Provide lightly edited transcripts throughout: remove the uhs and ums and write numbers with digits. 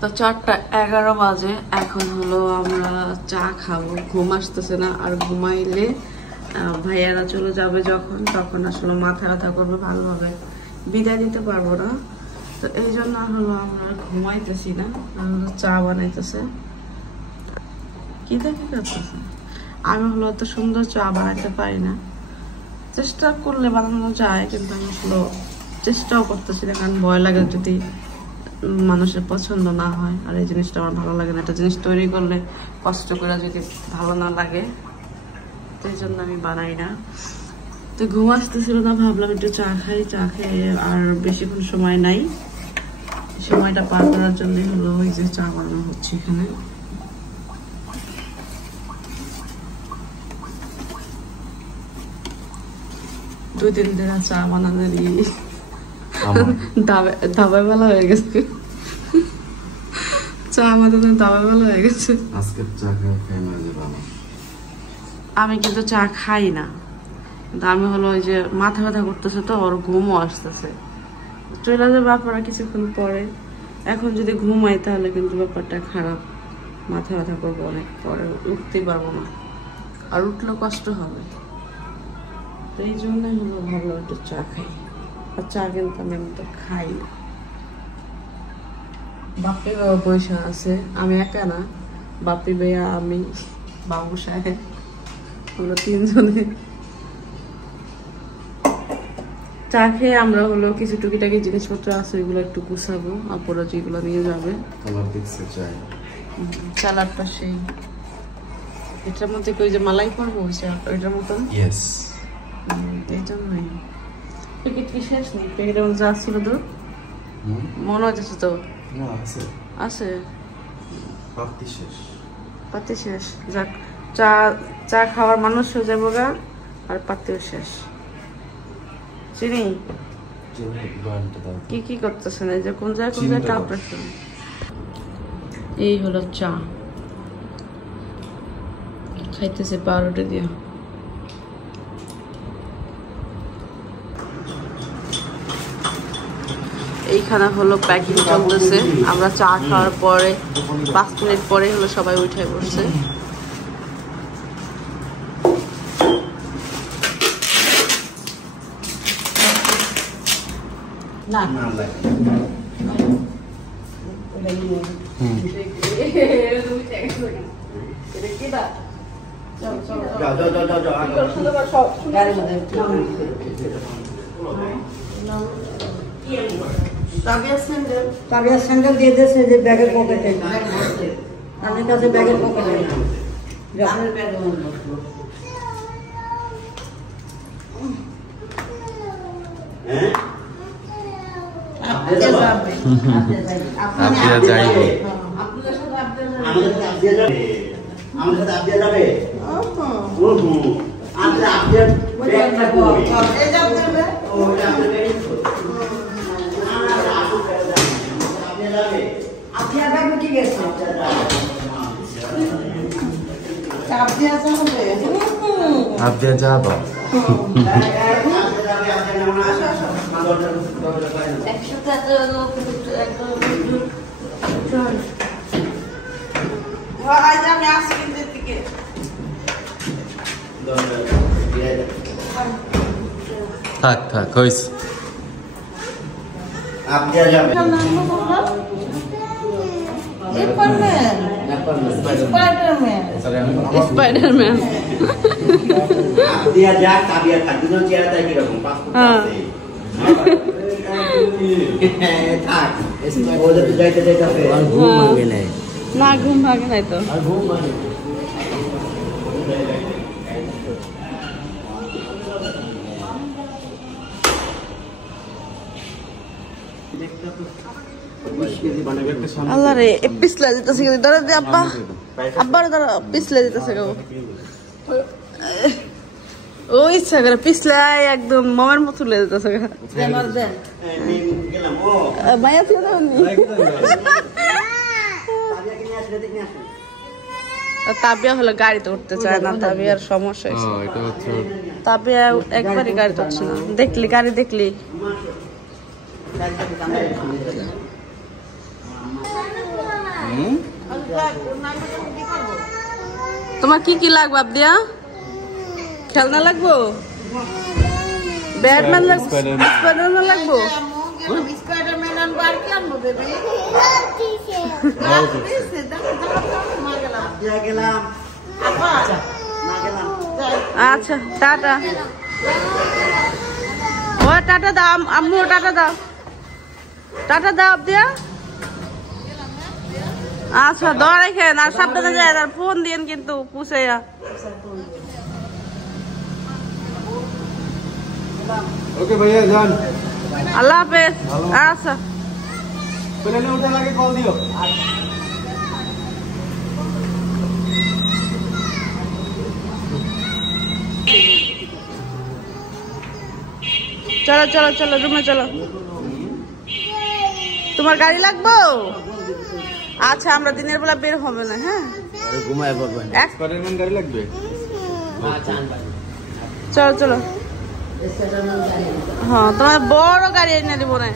তো 4:11 বাজে, এখন হলো আমরা চা খাবো। ঘুম আসতেছে না, আর ঘুমাইলে ভাইয়ারা চলে যাবে তখন আসলে মাথা ব্যথা করবে, ভালোভাবে বিদায় দিতে পারবো না। তো এই জন্য হলো আমরা ঘুমাইতেছি না, চা বানাইতেছে। কি করতেছে? আমি হলো অত সুন্দর চা বানাইতে পারি না, চেষ্টা করলে বানানো যায়, কিন্তু আমি আসলে চেষ্টাও করতেছি না, কারণ ভয় লাগে যদি মানুষের পছন্দ না হয়। আর এই জিনিসটা আমার ভালো লাগে না, একটা জিনিস তৈরি করলে কষ্ট করে যদি ভালো না লাগে, তো এই জন্য আমি বানাই না। তো ঘুম আসতেছিল না, ভাবলাম একটু চা খাই। চা খেয়ে আর বেশিক্ষণ সময় নাই, সময়টা পার করার জন্যই হলো ওই যে চা বানানো হচ্ছে এখানে। দুই দিন ধরে চা বানানোরই দাবায় বেলা হয়ে গেছে, চা আমাদের দাবায় বেলা হয়ে গেছে। আমি কিন্তু চা খাই না, কিন্তু আমি হলো ওই যে মাথা ব্যথা করতেছে, তো ওর ঘুমও আসতেছে, চলে যাবে আপনারা কিছুক্ষণ পরে। এখন যদি ঘুমাই তাহলে কিন্তু ব্যাপারটা খারাপ, মাথা ব্যথা করবো অনেক পরে, উঠতেই পারবো না, আর উঠলেও কষ্ট হবে। তো এই জন্যই হলো ভালো একটু চা খাই। আর চা কিন্তু আমি তো খাই না। বাপি বাবা পয়সা আছে, আমি একা না, বাপি ভাইয়া, আমি, বাবু সাহেব, আমরা তিনজনে চা খেয়ে আমরা হলো কিছু টুকিটাকি জিনিসপত্র আছে ওইগুলো একটু গুছাবো, আপুরা যেগুলো নিয়ে যাবে। সালাডটা সেই এটার মধ্যে কি ওই যে মালাই করবো ওইটার মতন, এই জন্যই। প্যাকেট কি শেষ নেই? প্যাকেটের মধ্যে যা ছিল তো মনে হচ্ছে তো আছে, পাতি শেষ। যাক, চা খাওয়ার মানুষ হয়ে যাবো গা, আর পাতিও শেষ। চিনি কি করতেছেন? এই যে কোন জায়গায় কাপ রাখছেন? এই হলো চা, খাইতেছে পাউরুটি দিয়ে। এইখানে হলো প্যাকিং চলতেছে। আমরা চা খাওয়ার পরে 5 মিনিট পরে হলো সবাই উঠে বসছে। না তাবিয়া স্যান্ডেল দিয়ে দিয়েছে যে ব্যাগের পকেটে, তাদের কাছে ব্যাগের পকেটে। আপনি যাবো থাক থাক হইস আপনি যাবেন স্পাইডারম্যান দিয়া যাক তাবিয়া থাক দুজন চেহারা তাই কি রকম পাসপোর্ট আছে থাক ওদের যাইতে হবে আর ঘুম ভাঙে নাই না, ঘুম ভাঙে নাই তো। আর ঘুম ভাঙে আল্লাহ রে, পিছলা যেতেছে, ধরে দে আব্বা, আব্বার ধরো, পিছলা যেতেছে গো। ও ইচ্ছা করে পিছলাই একদম মামার মতো লে যেতেছে। মায়া ছিল তাবিয়া হলো গাড়িতে উঠতে চায় না, তাবিয়ার সমস্যা হয়েছে। তাবিয়া একবারই গাড়িতে উঠছে না, দেখলি গাড়ি দেখলি তোমার কি কি লাগবে আবদিয়া? খেলনা লাগবো, ব্যাটম্যান লাগবো, স্পাইডারম্যান লাগবো। আচ্ছা টাটা। ও টাটা দাও আম্মু, টাটা দাও, টাটা দাও আবদিয়া। আচ্ছা দৌড় রাখেন আর সাবধানে যায় আর ফোন দিয়েন কিন্তু পুষাইয়া। ওকে ভাইয়া যান, আল্লাহ হাফেজ। আচ্ছা প্লেনে উঠার আগে কল দিও। চলো চলো চলো রুমে চলো। তোমার গাড়ি লাগবো? আচ্ছা আমরা দিনের বেলা বের হবে না। হ্যাঁ ঘুমায় পড়বেন। স্পাইডারম্যান গাড়ি লাগবে? চলো চলো। হ্যাঁ তোমার বড় গাড়ি এনে দিব না।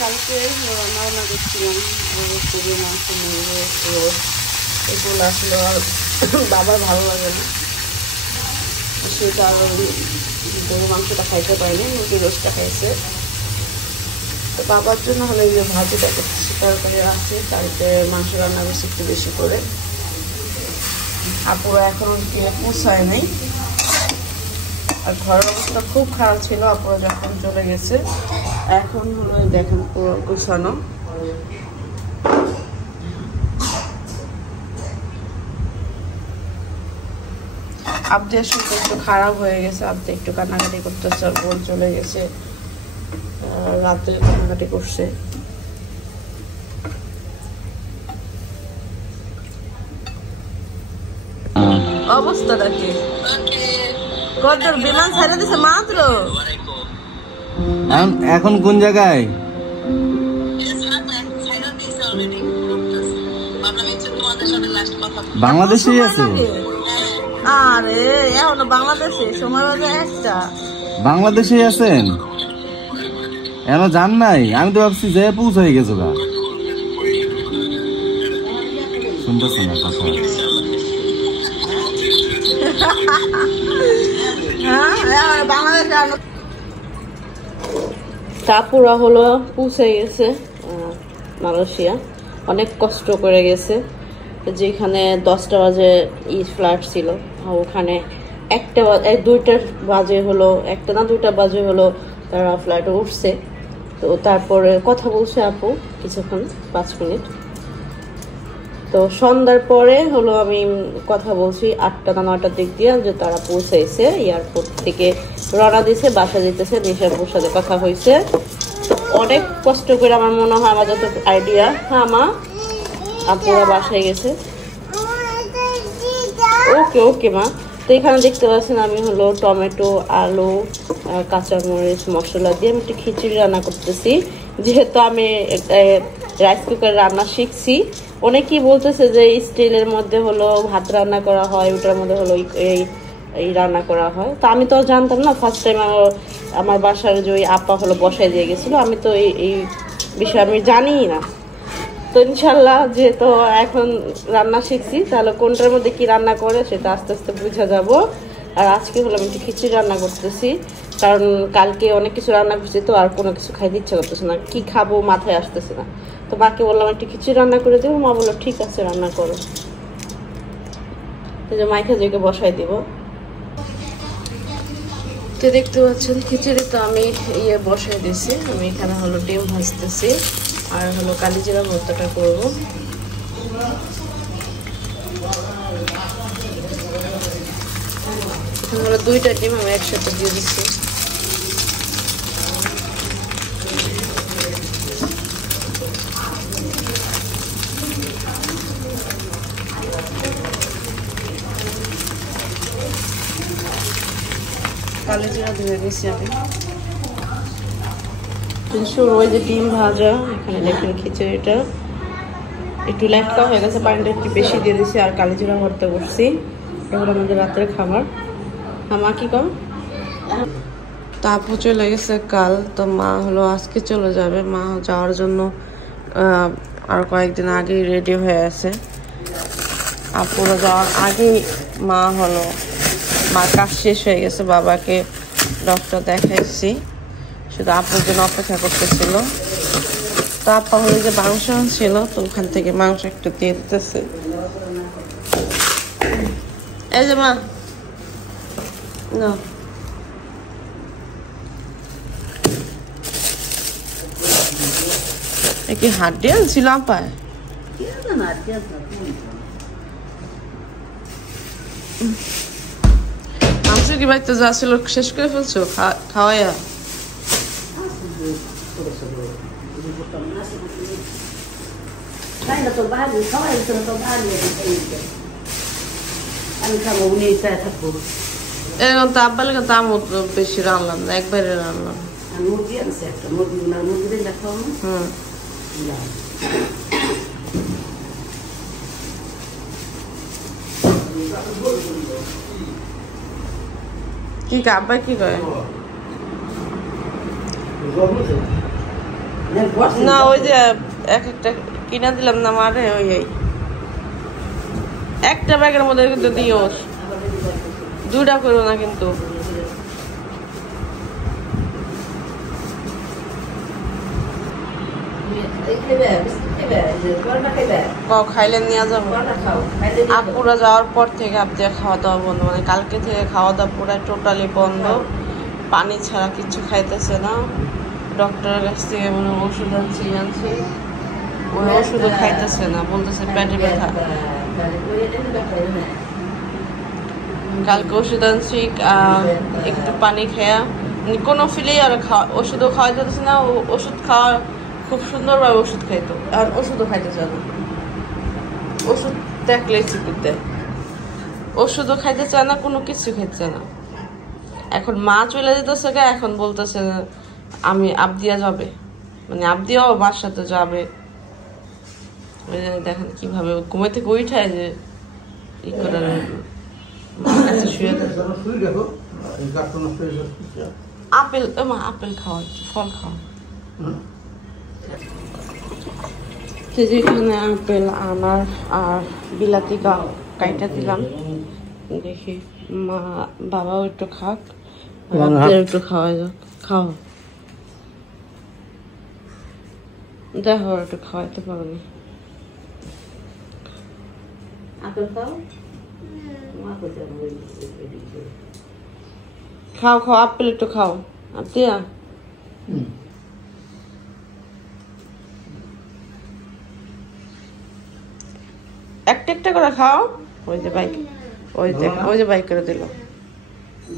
কালকে রান্না করছিলাম কবি মাংস নিয়ে রোদ, এগুলো আসলে বাবার ভালো লাগে না, সেটা আর গরু মাংসটা খাইতে পারিনি, মুরগির রোস্টটা খাইছে। তো বাবার জন্য হলে এই যে ভাজিটা করতেছি, তরকারি আছে, বাড়িতে মাংস রান্না করছি একটু বেশি করে। আপুরা এখনো গিয়ে পৌঁছায় নাই, আর ঘরের অবস্থা খুব খারাপ ছিল আপুরা যখন চলে গেছে। এখন হলো দেখেন পুরো গুছানো। আবদিয়ার শুনতে একটু খারাপ হয়ে গেছে, আবদি একটু কান্নাকাটি করতেছে, বোন চলে গেছে, রাতে কান্নাকাটি করছে। অবস্থাটা কি? কত বিমান ছাড়া দিছে মাত্র? এখন কোন জায়গায়? বাংলাদেশেই আছো? আরে এখনো বাংলাদেশে সময় বাজে একটা। বাংলাদেশেই আছেন? এখনো যান নাই? আমি তো ভাবছি যে পৌঁছে গেছো গা। শুনতেছি না কথা। হ্যাঁ বাংলাদেশে টাপুরা হলো পৌঁছে গেছে মালয়েশিয়া, অনেক কষ্ট করে গেছে। যেখানে 10টা বাজে ফ্লাইট ছিল, ওখানে 2টা বাজে হলো, 1টা না 2টা বাজে হলো তারা ফ্লাইটে উঠছে। তো তারপরে কথা বলছে আপু কিছুক্ষণ 5 মিনিট। তো সন্ধ্যার পরে হলো আমি কথা বলছি 8টা না 9টার দিক দিয়ে যে তারা পৌঁছেছে, এয়ারপোর্ট থেকে রওনা দিয়েছে, বাসা যেতেছে। নিশাপুর সাথে কথা হয়েছে, অনেক কষ্ট করে আমার মনে হয় আমার যত আইডিয়া। হ্যাঁ মা আপুরা বাসায় গেছে। ওকে ওকে মা। তো এখানে দেখতে পাচ্ছেন আমি হলো টমেটো, আলু, কাঁচামরিচ, মশলা দিয়ে আমি একটু খিচুড়ি রান্না করতেছি। যেহেতু আমি রাইস কুকার রান্না শিখছি, অনেকেই বলতেছে যে স্টিলের মধ্যে হলো ভাত রান্না করা হয়, ওটার মধ্যে হলো এই রান্না করা হয়। তো আমি তো জানতাম না, ফার্স্ট টাইম আমার বাসার যে ওই আপা হলো বসায় দিয়ে গেছিলো, আমি তো এই বিষয়ে আমি জানিই না। তো ইনশাল্লাহ যেহেতু এখন রান্না শিখছি, তাহলে কোনটার মধ্যে কি রান্না করে সেটা আস্তে আস্তে বুঝা যাব। আর আজকে হলো আমি একটু খিচুড়ি রান্না করতেছি, কারণ কালকে অনেক কিছু রান্না করছি, তো আর কোনো কিছু খাইতে ইচ্ছা করতেছে না, কি খাবো মাথায় আসতেছে না। তো মাকে বললাম একটু খিচুড়ি রান্না করে দেবো, মা বললো ঠিক আছে রান্না করো। এই যে মাইকে জেগে বসাই দিব। তো দেখতে পাচ্ছেন খিচুড়ি তো আমি বসাই দিয়েছি। আমি এখানে হলো ডিম ভাজতেছি আর হলো কালিজিরা ভর্তাটা করবো। এখানে হলো 2টা ডিম আমি একসাথে দিয়ে দিচ্ছি। কালিজিরা ধুয়ে দিচ্ছি আমি। ওই যে ডিম ভাজা, এখানে দেখেন খিচুড়িটা একটু লেটকা হয়ে গেছে, পানিটা একটু বেশি দিয়ে দিচ্ছি, আর কালিজিরা ভর্তা করছি। এটা হলো আমাদের রাতের খাবার। মা কি কর তো আপু চলে গেছে কাল তো মা হলো আজকে চলে যাবে মা যাওয়ার জন্য আর কয়েকদিন আগেই রেডি হয়ে আছে আপুরা যাওয়ার আগেই মা হলো মার কাজ শেষ হয়ে গেছে বাবাকে ডক্টর দেখাইছি শুধু আপুর জন্য অপেক্ষা করতেছিল তো আপা হলো যে মাংস ছিল তো ওখান থেকে মাংস একটু দিয়ে দিতেছে এই যে মা না কি হাড্ডি ছিল আপায় মাংস কি বাড়িতে যা ছিল শেষ করে ফেলছো খাওয়াইয়া এরকম তো আব্বা লেগে দাম বেশি রান্নাম না একবারে রান্নাম হুম কি আব্বা কি করে না ওই যে এক একটা কিনা দিলাম না মারে ওই একটা ব্যাগের মধ্যে কিন্তু দিও দুটা করো না কিন্তু খাইলে নিয়ে যাবো আপুরা যাওয়ার পর থেকে আপনার খাওয়া দাওয়া বন্ধ মানে কালকে থেকে খাওয়া দাওয়া পুরো টোটালি বন্ধ পানি ছাড়া কিছু খাইতেছে না ডক্টরের কাছ থেকে মনে ওষুধ আনছি ওই ওষুধও খাইতেছে না বলতেছে পেটে ব্যথা কালকে ওষুধ আনছি একটু পানি খেয়া কোনো ফিলেই আর ওষুধও খাওয়া যেতেছে না ওষুধ খাওয়া খুব সুন্দরভাবে ওষুধ খাইতো আর ওষুধও খাইতেছে না ওষুধ দেখলেই চিকিৎ দেয় ওষুধও খাইতে চায় না কোনো কিছু খাইতে না এখন মা চলে যেতেছে এখন বলতেছে আমি আবদিয়া যাবে মানে আবদিয়াও মার সাথে যাবে দেখেন কিভাবে ঘুমে থেকে উঠায় যে ই করে শুয়ে আপেল মা আপেল খাওয়া ফল খাওয়া যেখানে আপেল আনার আর বিলাতি কাইটা দিলাম দেখি মা বাবাও একটু খাক একটু খাওয়া যাক খাও দেখো একটু খাওয়াইতে পারো না খাও খাও আপেল একটু খাও আপিয়া একটা একটা করে খাও ওই যে বাইক করে দিল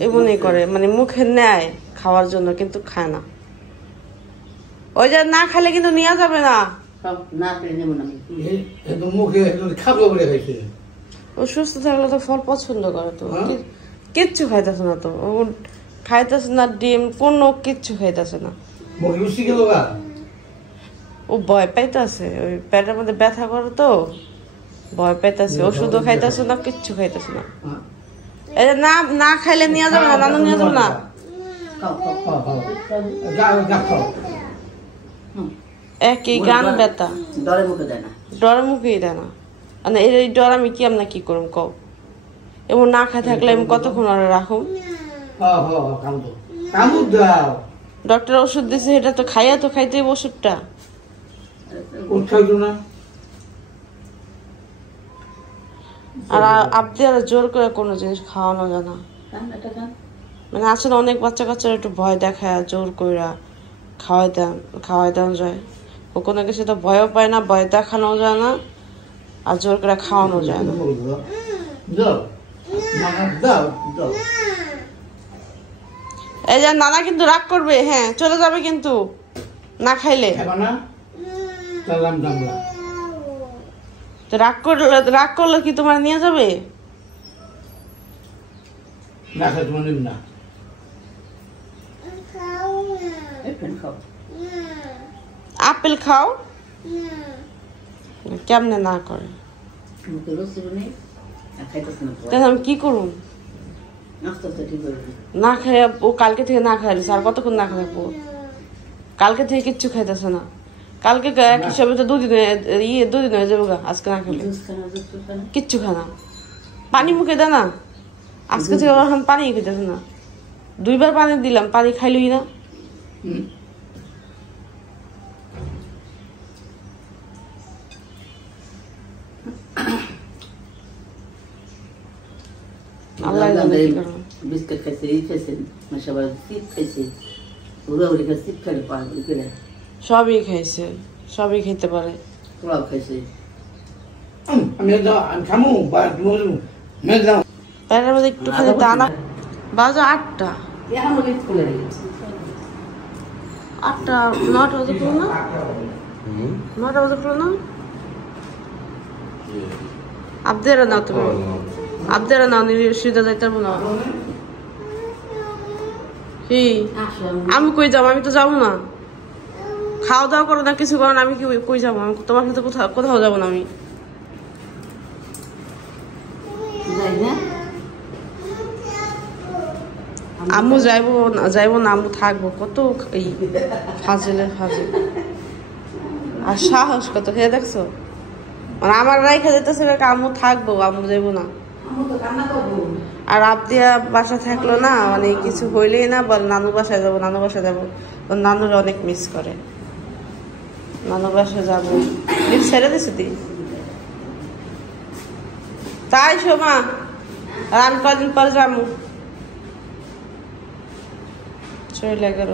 এমনই করে মানে মুখে নেয় খাওয়ার জন্য কিন্তু খায় না ওই যে না খেলে কিন্তু নেওয়া যাবে না ও সুস্থ থাকলে তো ফল পছন্দ করে তো কিচ্ছু খাইতেছে না তো ও খাইতেছে না ডিম কোনো কিচ্ছু খাইতেছে না ও ভয় পাইতেছে ওই পেটের মধ্যে ব্যথা করে তো ভয় পাইতেছে ওষুধও খাইতেছে না কিচ্ছু খাইতেছে না এই যে না খাইলে নিয়ে যাবে না নানু নিয়ে যাবে না একই গান ব্যথা ডরে মুখেই দেয় না মানে এই ডর আমি কি আমরা কি করুম কও এমন না খাই থাকলে আমি কতক্ষণ আর রাখুম ডক্টর ওষুধ দিছে এটা তো খাইয়া তো খাইতে ওষুধটা আর আপনি আর জোর করে কোনো জিনিস খাওয়ানো যায় না মানে আসলে অনেক বাচ্চা কাচ্চারা একটু ভয় দেখায় জোর কইরা খাওয়াই দেওয়া যায় ও কোনো কিছু তো ভয়ও পায় না ভয় দেখানো যায় না আর জোর করে খাওয়ানো যায় না এই যে নানা কিন্তু রাগ করবে হ্যাঁ চলে যাবে কিন্তু না খাইলে তো রাগ করলে কি তোমার নিয়ে যাবে আপেল খাও কেমনে না করে আমি কি করুন আস্তে আস্তে ঠিক হয়ে যাবে। না খাইয়া ও কালকে থেকে না খাইছে, আর কতক্ষণ না খাইবো? কালকে থেকে কিচ্ছু খাইতেছে না। কালকে এক হিসাবে তো দুদিন হয়ে যাবো গা আজকে না খেলে। কিচ্ছু খায় না, পানি মুখে দেয় না। আজকে থেকে এখন পানি খেতেছে না। 2 বার পানি দিলাম, পানি খাইলই না। আল্লাহ জানে কি করবে। বিস্কুট খাইছে, ই খাইছে, সবাই চিপ খাইছে, ওরা ওদিকে চিপ খাইলে পারে, সবই খাইছে, সবই খেতে পারে। ওরাও খাইছে। আমি খামু বা প্যারের মধ্যে একটু খালি দানা। বাজে 8টা, এখন ওই খুলে গেছে। 8টা 9টা বাজে খুলো না, 9টা বাজে খুলো না। আবদেরা নাও তুমি, আবদেরা নাও, সিধা যাইতে পারবো না। কি আমি কই যাবো? আমি তো যাবো না। খাওয়া দাওয়া করো না, কিছু করো না, আমি কি কই যাবো? আমি তোমার সাথে কোথাও যাবো না আমি। আম্মু যাইবো না, আম্মু থাকবো। কত এই ফাজিলের ফাজিল, আর সাহস কত! হে দেখছো, মানে আমার রাইখা যেতেছে, আম্মু থাকবো, আম্মু যাইবো না। আর আবদিয়া বাসা থাকলো না, মানে কিছু হইলেই না বল নানু বাসায় যাবো, নানু বাসায় যাবো। নানুর অনেক মিস করে, নানু বাসায় যাবো। ছেড়ে দিছো দি তাই সোমা, আর আমি কদিন পর যাবো। চলে গেল।